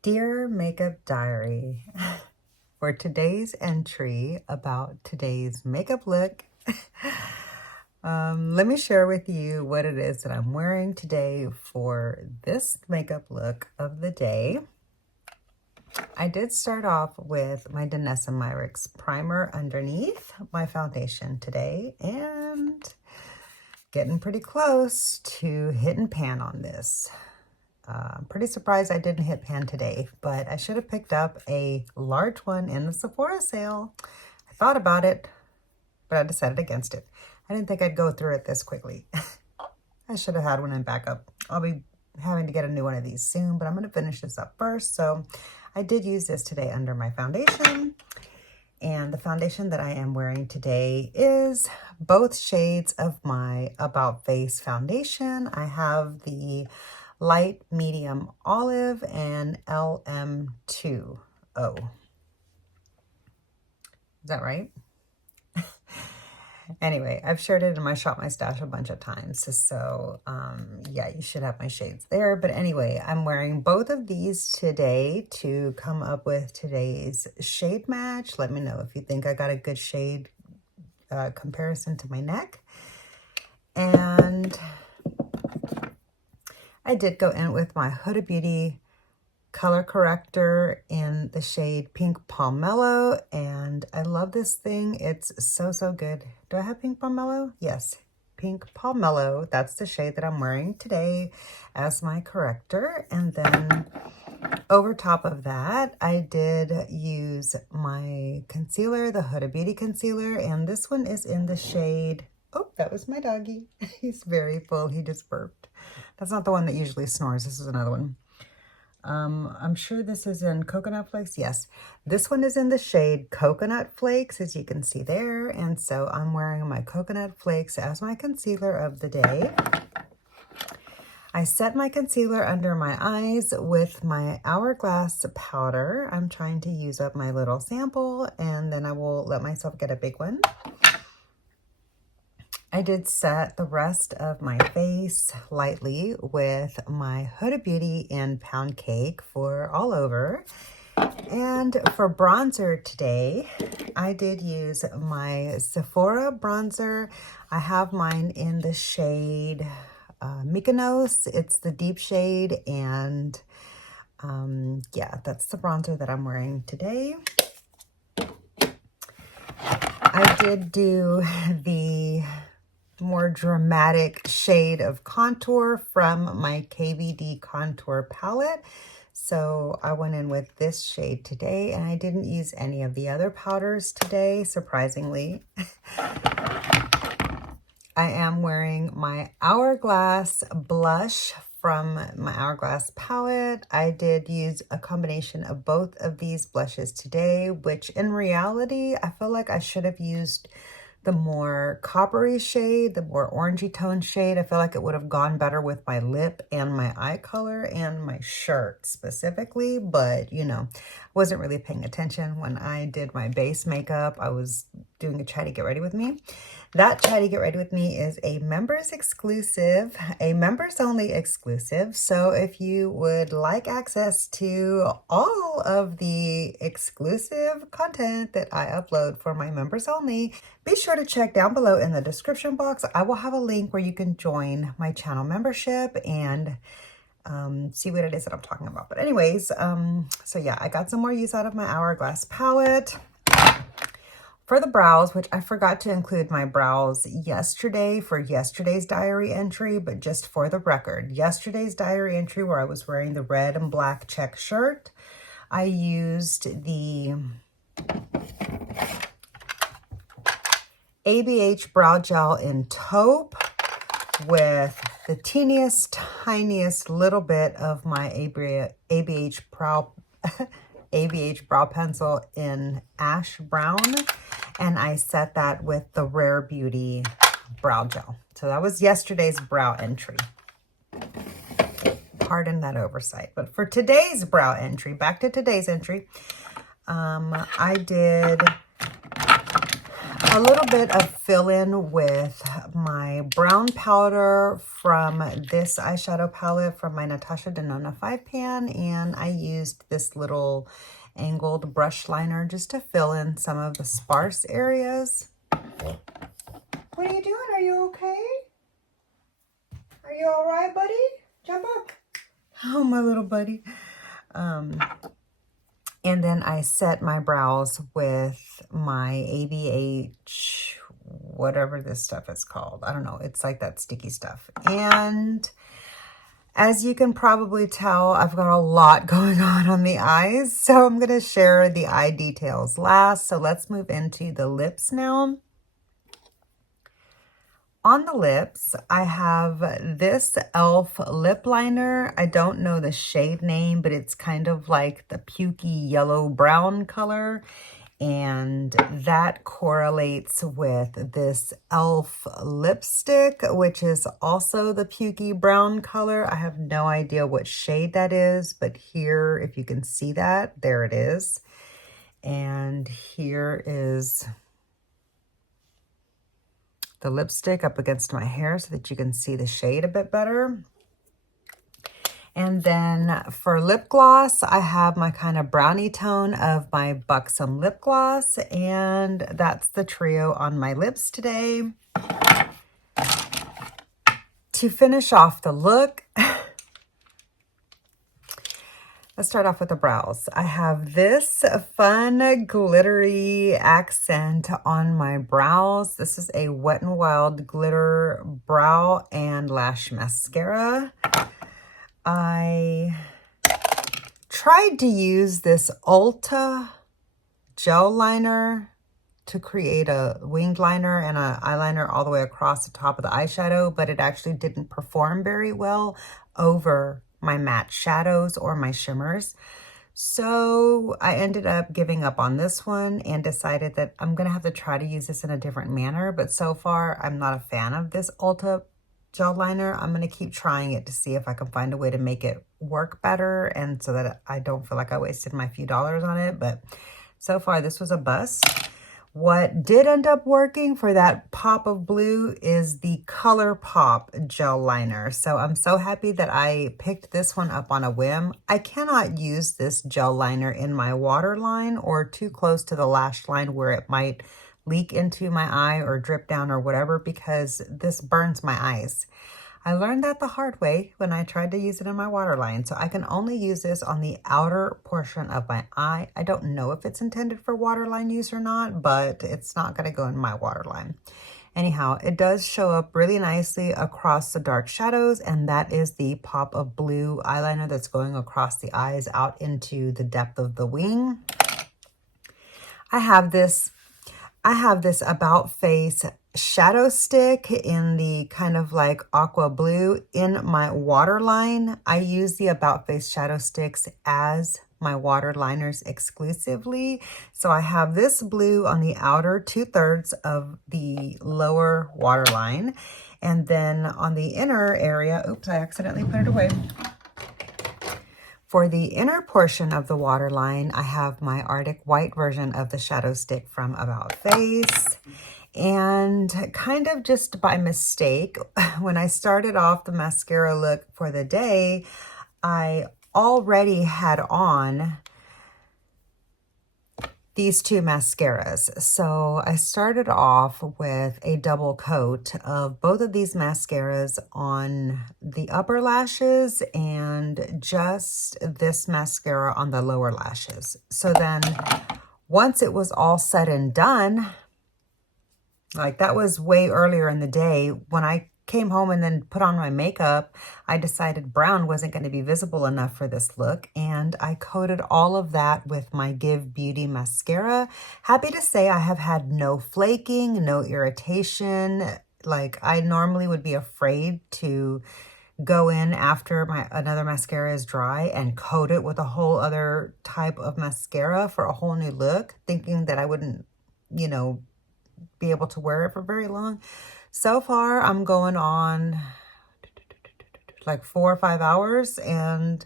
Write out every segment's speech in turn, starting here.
Dear Makeup Diary, for today's entry about today's makeup look, let me share with you what it is that I'm wearing today for this makeup look of the day. I did start off with my Danessa Myricks primer underneath my foundation today and getting pretty close to hitting pan on this. I'm pretty surprised I didn't hit pan today, but I should have picked up a large one in the Sephora sale. I thought about it, but I decided against it. I didn't think I'd go through it this quickly. I should have had one in backup. I'll be having to get a new one of these soon, but I'm going to finish this up first. So I did use this today under my foundation. And the foundation that I am wearing today is both shades of my About Face foundation. I have the light, medium, olive, and LM20. Is that right? Anyway, I've shared it in my Shop My Stash a bunch of times. So, yeah, you should have my shades there. But anyway, I'm wearing both of these today to come up with today's shade match. Let me know if you think I got a good shade comparison to my neck. And I did go in with my Huda Beauty color corrector in the shade Pink Pomelo, and I love this thing. It's so good. Do I have Pink Pomelo? Yes, Pink Pomelo. That's the shade that I'm wearing today as my corrector. And then over top of that, I did use my concealer, the Huda Beauty concealer, and this one is in the shade, oh, that was my doggy. He's very full. He just burped. That's not the one that usually snores. This is another one. I'm sure this is in Coconut Flakes. Yes, this one is in the shade Coconut Flakes, as you can see there. And so I'm wearing my Coconut Flakes as my concealer of the day. I set my concealer under my eyes with my Hourglass powder. I'm trying to use up my little sample, and then I will let myself get a big one. I did set the rest of my face lightly with my Huda Beauty in Pound Cake for all over. And for bronzer today, I did use my Sephora bronzer. I have mine in the shade Mykonos. It's the deep shade, and yeah, that's the bronzer that I'm wearing today. I did do the more dramatic shade of contour from my KVD contour palette. So I went in with this shade today, and I didn't use any of the other powders today, surprisingly. I am wearing my Hourglass blush from my Hourglass palette. I did use a combination of both of these blushes today, which in reality, I feel like I should have used the more coppery shade, the more orangey tone shade. I feel like it would have gone better with my lip and my eye color and my shirt specifically, but you know, wasn't really paying attention when I did my base makeup. I was doing a Chatty Get Ready With Me. That Chatty Get Ready With Me is a members exclusive, a members only exclusive. So if you would like access to all of the exclusive content that I upload for my members only, be sure to check down below in the description box. I will have a link where you can join my channel membership and see what it is that I'm talking about. But anyways, so yeah, I got some more use out of my Hourglass palette. For the brows, which I forgot to include my brows yesterday for yesterday's diary entry, but just for the record, yesterday's diary entry where I was wearing the red and black check shirt, I used the ABH Brow Gel in taupe with the teeniest, tiniest little bit of my ABH Brow Pencil in Ash Brown. And I set that with the Rare Beauty Brow Gel. So that was yesterday's brow entry. Pardon that oversight. But for today's brow entry, back to today's entry, I did a little bit of fill-in with my brown powder from this eyeshadow palette from my Natasha Denona 5-pan, and I used this little angled brush liner just to fill in some of the sparse areas. What are you doing? Are you okay? Are you all right, buddy? Jump up. Oh, my little buddy. And then I set my brows with my ABH, whatever this stuff is called. I don't know. It's like that sticky stuff. And as you can probably tell, I've got a lot going on the eyes. So I'm going to share the eye details last. So let's move into the lips now. On the lips, I have this e.l.f. lip liner. I don't know the shade name, but it's kind of like the pukey yellow-brown color. And that correlates with this e.l.f. lipstick, which is also the pukey brown color. I have no idea what shade that is, but here, if you can see that, there it is. And here is the lipstick up against my hair so that you can see the shade a bit better. And then for lip gloss, I have my kind of brownie tone of my Buxom lip gloss, and that's the trio on my lips today. To finish off the look, let's start off with the brows. I have this fun glittery accent on my brows. This is a Wet n Wild glitter brow and lash mascara. I tried to use this Ulta gel liner to create a winged liner and an eyeliner all the way across the top of the eyeshadow, but it actually didn't perform very well over my matte shadows or my shimmers. So I ended up giving up on this one and decided that I'm going to have to try to use this in a different manner. But so far, I'm not a fan of this Ulta gel liner. I'm going to keep trying it to see if I can find a way to make it work better and so that I don't feel like I wasted my few dollars on it. But so far, this was a bust. What did end up working for that pop of blue is the ColourPop gel liner. So I'm so happy that I picked this one up on a whim. I cannot use this gel liner in my waterline or too close to the lash line where it might leak into my eye or drip down or whatever, because this burns my eyes. I learned that the hard way when I tried to use it in my waterline. So I can only use this on the outer portion of my eye. I don't know if it's intended for waterline use or not, but it's not going to go in my waterline. Anyhow, it does show up really nicely across the dark shadows, and that is the pop of blue eyeliner that's going across the eyes out into the depth of the wing. I have this About Face shadow stick in the kind of like aqua blue in my waterline. I use the About Face shadow sticks as my waterliners exclusively. So I have this blue on the outer 2/3 of the lower waterline. And then on the inner area, oops, I accidentally put it away. For the inner portion of the waterline, I have my Arctic White version of the shadow stick from About Face. And kind of just by mistake, when I started off the mascara look for the day, I already had on these two mascaras. So I started off with a double coat of both of these mascaras on the upper lashes and just this mascara on the lower lashes. So then once it was all said and done, like that was way earlier in the day, when I came home and then put on my makeup, I decided brown wasn't going to be visible enough for this look, and I coated all of that with my Give Beauty mascara. Happy to say I have had no flaking, no irritation. Like I normally would be afraid to go in after another mascara is dry and coat it with a whole other type of mascara for a whole new look, thinking that I wouldn't, you know, be able to wear it for very long. So far, I'm going on like 4 or 5 hours, and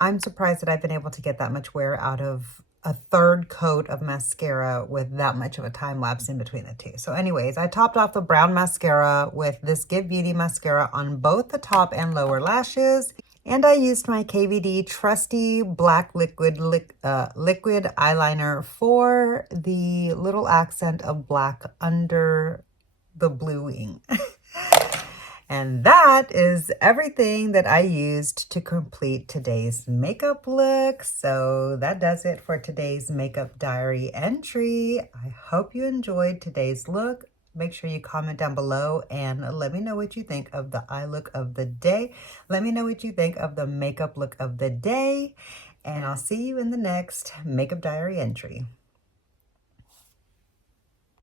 I'm surprised that I've been able to get that much wear out of a third coat of mascara with that much of a time lapse in between the two. So anyways, I topped off the brown mascara with this Give Beauty mascara on both the top and lower lashes. And I used my KVD trusty black liquid eyeliner for the little accent of black under the blue wing. And that is everything that I used to complete today's makeup look. So that does it for today's makeup diary entry. I hope you enjoyed today's look. Make sure you comment down below and let me know what you think of the eye look of the day. Let me know what you think of the makeup look of the day. And I'll see you in the next makeup diary entry.